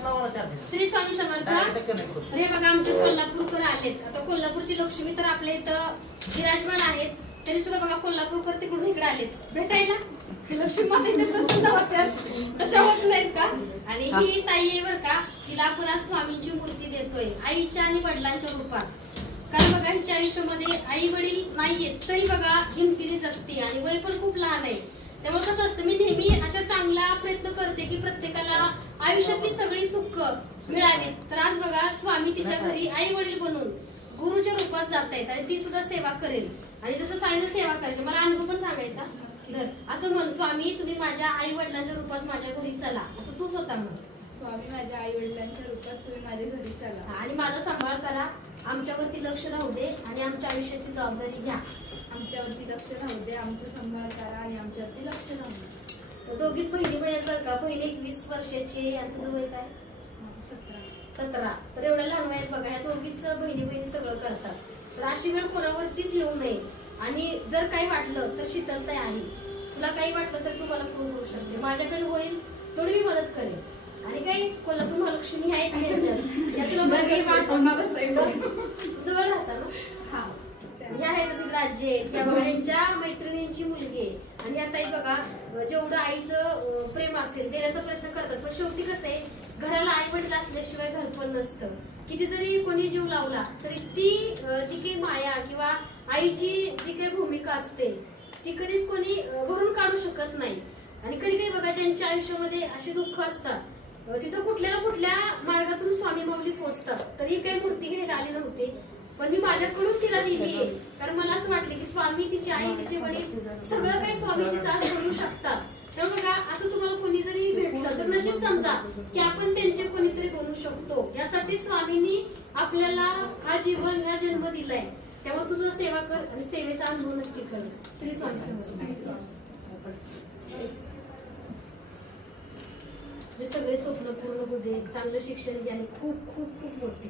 श्री स्वामी समर्थ. हे बघा आमचे कोल्हापूरकर आलेत. आता कोल्हापूरची लक्ष्मी तर आपल्या इथं विराजमान आहेत, तरी सुद्धा बघा कोल्हापूरकर तिकडून इकडे आलेत भेटायला. लक्ष्मी माता इथे प्रसन्न होतात, तशा होत नाहीत का? आणि ही ताई आहे बर का, हिला आपण आज स्वामींची मूर्ती देतोय आईच्या आणि वडिलांच्या रूपात. कारण बघा हिच्या आयुष्यामध्ये आई वडील नाहीयेत तरी बघा हिमतीने जगते आणि वय पण खूप लहान आहे. त्यामुळे कसं असतं, मी नेहमी अशा चांगला प्रयत्न करते की प्रत्येकाला आयुष्यातली सगळी सुख मिळावीत. तर आज बघा स्वामी तिच्या घरी आई वडील बनून गुरुच्या रूपात जात आहेत आणि ती सुद्धा सेवा करेल. आणि जसं सांगितलं सेवा करायची, मला अनुभव पण सांगायचा. असं म्हण, स्वामी तुम्ही माझ्या आई वडिलांच्या रूपात माझ्या घरी चला, असं तू स्वतः म्हण. स्वामी माझ्या आई वडिलांच्या रूपात तुम्ही माझ्या घरी चला आणि माझा सांभाळ करा, आमच्यावरती लक्ष राहू दे आणि आमच्या आयुष्याची जबाबदारी घ्या. आमच्यावरती लक्ष राहू दे, आमचं सांभाळ करा आणि आमच्यावरती लक्ष राहू दे. तर दोघीच बहिणी बहिणी बरं का. बहिणी 21 वर्षाची आहे आणि तुझं वय काय? 17. तर एवढ्या लहान वयात बघा ह्या दोघीच बहिणी बहिणी सगळं करतात. तर अशी वेळ कोणावरतीच येऊ नये. आणि जर काही वाटलं तर शीतलताई आहे, तुला काही वाटलं तर तू मला फोन करू शकते, माझ्याकडे होईल तेवढी मी मदत करेन. आणि काही कोल्हापूर महालक्ष्मी आहेत या तुला जवळ राहता ना. हा ह्या आहेत तिकडे आजी आहेत, त्या बघा यांच्या मैत्रिणींची मुलगी आहे. आणि ह्या ताई बघा जेवढं आईचं प्रेम असेल देण्याचा प्रयत्न करतात, पण शेवटी कसं आहे, घराला आई वडील असल्याशिवाय घर पण नसतं. किती जरी कोणी जीव लावला तरी ती जी काही माया किंवा आईची जी काही भूमिका असते ती कधीच कोणी भरून काढू शकत नाही. आणि कधी कधी बघा ज्यांच्या आयुष्यामध्ये अशी दुःख असतात तिथं कुठल्या ना कुठल्या मार्गातून स्वामी माऊली पोहोचतात. तर ही काही मूर्ती घ्यायला आली नव्हते, पण मी माझ्याकडून तिला दिली आहे. कारण मला असं वाटलं की स्वामी तिची आई तिचे वडील सगळं काही स्वामी तिचं आज करू शकतात. त्यामुळे बघा असं तुम्हाला कोणी जरी भेटलं तर नशीब समजा की आपण त्यांचे कोणीतरी बनू शकतो. यासाठी स्वामींनी आपल्याला हा जीवन हा जन्म दिलाय. त्यामुळे तुझं सेवा कर आणि सेवेचा अनुभव नक्की कर. श्री स्वामी समर्थ. सगळे स्वप्न पूर्ण होऊ दे, चांगलं शिक्षण घ्या आणि खूप खूप खूप मोठे